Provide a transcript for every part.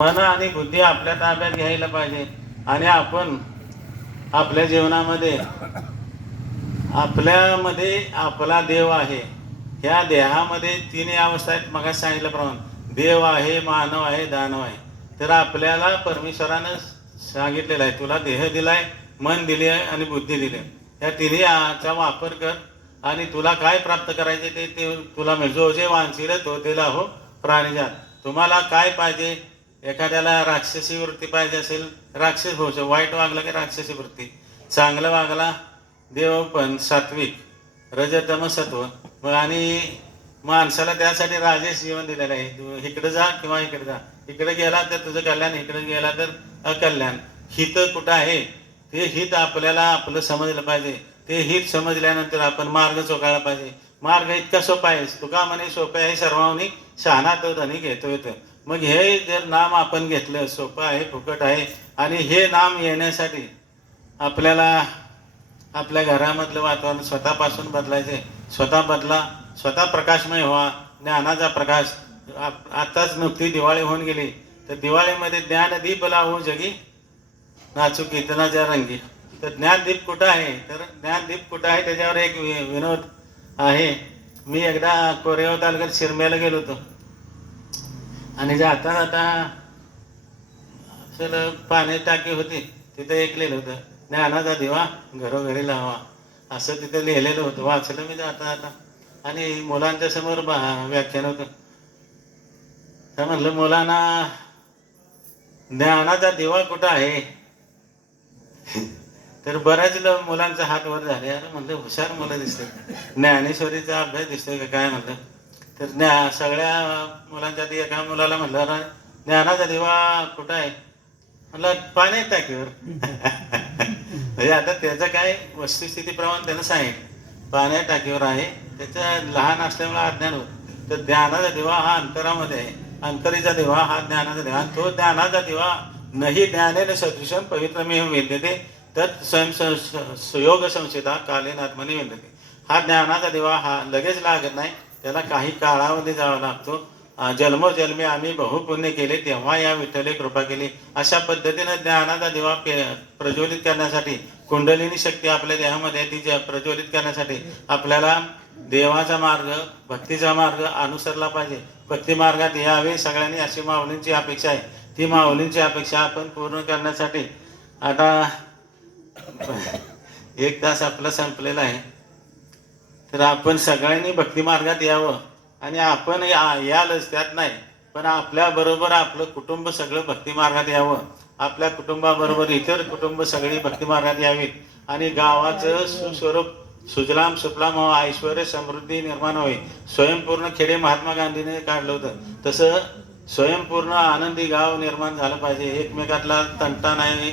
मन आणि बुद्धी आपल्या ताब्यात घ्यायला पाहिजे. आणि आपण आपल्या जीवनामध्ये आपल्यामध्ये आपला देव आहे. ह्या देहामध्ये तिन्ही अवस्था आहेत मग सांगितल्याप्रमाणे देव आहे मानव आहे दानव आहे. तर आपल्याला परमेश्वरानं सांगितलेलं आहे तुला देह दिलाय मन दिले आहे आणि बुद्धी दिली आहे. या तिन्हीचा वापर कर आणि तुला काय प्राप्त करायचे ते ते तुला म्हणजे जो जे वांछिल तो दिला हो प्राणीजात. तुम्हाला काय पाहिजे? एखाद्याला राक्षसी वृत्ती पाहिजे असेल राक्षस होऊ शकतो वाईट वागला की राक्षसी वृत्ती. चांगलं वागला देव पण सात्विक रजतम सत्व. मग आणि माणसाला त्यासाठी राजेश जीवन दिलेलं आहे. इकडे जा किंवा इकडे जा. इकडे गेला तर तुझं कल्याण इकडे गेला तर अकल्याण. हित कुठं आहे? ते हित आपल्याला आपलं समजलं पाहिजे. ते हित समजल्यानंतर आपण मार्ग चोकायला पाहिजे. मार्ग इतका सोपा आहे. तुका म्हणे सोपे आहे? सर्वांनी शहाणा तो धनी घेतो येतो मग हे जर नाम आपण घेतलं सोपं आहे फुकट आहे. आणि हे नाम येण्यासाठी आपल्याला आपल्या घरामधलं वातावरण स्वतःपासून बदलायचे स्वतः बदला स्वतः प्रकाशमय व्हा ज्ञानाचा प्रकाश. आप- आताच नुकती दिवाळी होऊन गेली. तर दिवाळीमध्ये ज्ञानदीप लावू जगी. नाचू कीर्तनाच्या रंगी. तर ज्ञानदीप कुठं आहे? तर ज्ञानदीप कुठं आहे? त्याच्यावर एक वि- विनोद आहे. मी एकदा कोरेगाव तालुक्यात शिरम्याला गेलो होतो. आणि जाता जाता चल पाण्याची टाकी होती तिथं एक लिहिलं होतं ज्ञानाचा दिवा घरोघरी लावा. असं तिथं लिहिलेलं होतं वाचलं मी जाता जाता. आणि मुलांच्या समोर बा- व्याख्यान होतं. तर म्हणलं मुलांना ज्ञानाचा दिवा कुठं आहे? तर बऱ्याच मुलांचा हात वर झाले. अरे म्हणलं हुशार मुलं दिसते ज्ञानेश्वरीचा अभ्यास दिसतोय का? काय म्हणलं? तर ज्ञा सगळ्या मुलांच्या आधी एका मुलाला म्हणलं ज्ञानाचा दिवा कुठं आहे? म्हणलं पाण्यात टाकीवर. म्हणजे आता त्याचं काय वस्तुस्थितीप्रमाणे त्यानं सांगेल पाण्या टाकीवर आहे. त्याच्या लहान असल्यामुळे अज्ञान होत. तर ज्ञानाचा दिवा हा अंतरामध्ये आहे. अंतरीचा दिवा हा ज्ञानाचा दिवा. तो ज्ञानाचा दिवा नाही ज्ञानेन सदृशम मी विद्यते. तत् स्वयं सुयोग संसिता कालीन आत्मने विद्यते हा ज्ञानाचा दिवा हा लगेच लागत नाही. त्याला काही काळामध्ये जावा लागतो. जन्मोजन्मी आम्ही बहुपुण्य केले तेव्हा या विठ्ठले कृपा केली. अशा पद्धतीनं ज्ञानाचा दिवा प्रज्वलित करण्यासाठी कुंडलिनी शक्ती आपल्या देहामध्ये ती ज- प्रज्वलित करण्यासाठी आपल्याला देवाचा मार्ग भक्तीचा मार्ग अनुसरला पाहिजे. भक्ती मार्गात यावे सगळ्यांनी अशी माऊलींची अपेक्षा आहे. ती माऊलींची अपेक्षा आपण पूर्ण करण्यासाठी आता एक तास आपला संपलेला आहे. तर आपण सगळ्यांनी भक्ती मार्गात यावं. आणि आपण या- यालच त्यात नाही. पण आपल्या बरोबर आपलं कुटुंब सगळं भक्ती मार्गात यावं. आपल्या कुटुंबाबरोबर इतर कुटुंब सगळी भक्ती मार्गात यावीत. आणि गावाचं सुस्वरूप सुजलाम सुफलाम हो, व्हावं, ऐश्वर समृद्धी निर्माण होईल स्वयंपूर्ण खेडे महात्मा गांधीने काढलं होतं. तसं स्वयंपूर्ण आनंदी गाव निर्माण झालं पाहिजे. एकमेकातला तंटा नाही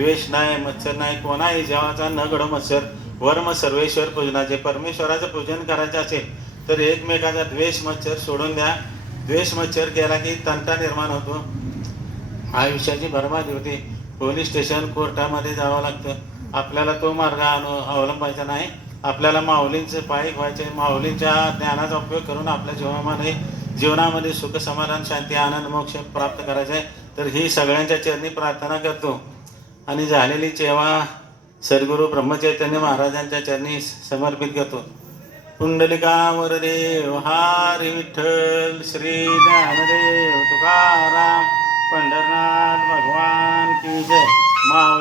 द्वेष नाही मत्सर नाही कोणाही जेवाचा न घडो मत्सर वर्म सर्वेश्वर पूजनाचे परमेश्वराचं पूजन करायचं असेल तर एकमेकाचा द्वेष मच्छर सोडून द्या. द्वेष मच्छर केला की तंटा निर्माण होतो. आयुष्याची बरबादी होते. पोलीस स्टेशन कोर्टामध्ये जावं लागतं. आपल्याला तो मार्ग अनु अवलंबायचा नाही. आपल्याला माऊलींचे पायिक व्हायचे. माऊलींच्या ज्ञानाचा उपयोग करून आपल्या जीवनामध्ये जीवनामध्ये सुख समाधान शांती आनंद मोक्ष प्राप्त करायचं आहे. तर ही सगळ्यांच्या चरणी प्रार्थना करतो. आणि झालेली सेवा सद्गुरू ब्रह्मचैतन्य महाराजांच्या चरणी समर्पित करतो. पुंडलिका वरदेव हारी विठ्ठल श्री ज्ञानदेव तुकाराम पंढरनाथ भगवान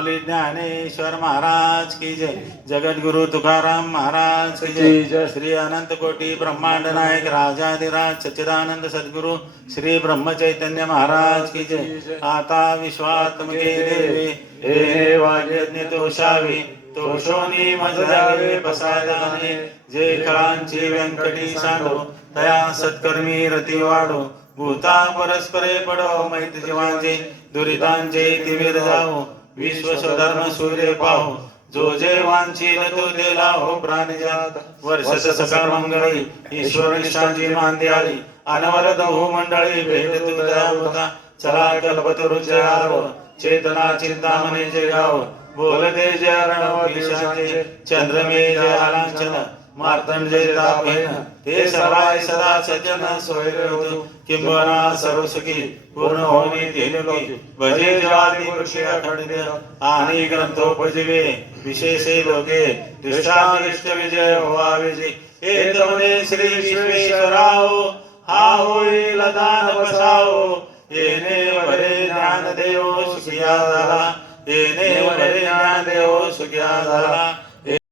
माऊली ज्ञानेश्वर महाराज की जय. जगद्गुरु तुकाराम महाराज की जय. श्री अनंत कोटी ब्रह्मांड नायक राजाधिराज सच्चिदानंद सद्गुरु श्री ब्रह्मचैतन्य महाराज की जय. आता विश्वात्मके देवे हे वाग्यज्ञ तोषावी तोषोनी मज जावे पसायदाने जे कळांची व्यंकटी सांडो तया सत्कर्मी रती वाढो भूता परस्परे पडो मैत जीवांचे दुरितांचे तिवीर जाओ विश्वसधर्म सूर्य पाहू जो जे वांछील तो दिला हो प्राणजात. वर्षस सकाळ मंगळी ईश्वर निष्ठांची मांदी आली अनवरत हो मंडळी भेट तुझा होता चला कल्पतरुचे आरव चेतना चिंतामणे जे गाव. बोलते जे अरणव चंद्रमे जे आलांचन. मार्तंडजय तापेन ते सर्वाय सदा सज्जन सोयरवतु किंबना सर्व पूर्ण होणे ते लोकी. भजे जवादी वृक्षे अखंडित आणि ग्रंथोपजीवे विशेषे लोके. दृष्टानिष्ट विजय होवा विजय. हे तमने श्री विश्वेश्वराओ हा होईल लदान बसाओ येने वरे ज्ञान देव सुखिया झाला. येने वरे ज्ञान देव सुखिया झाला.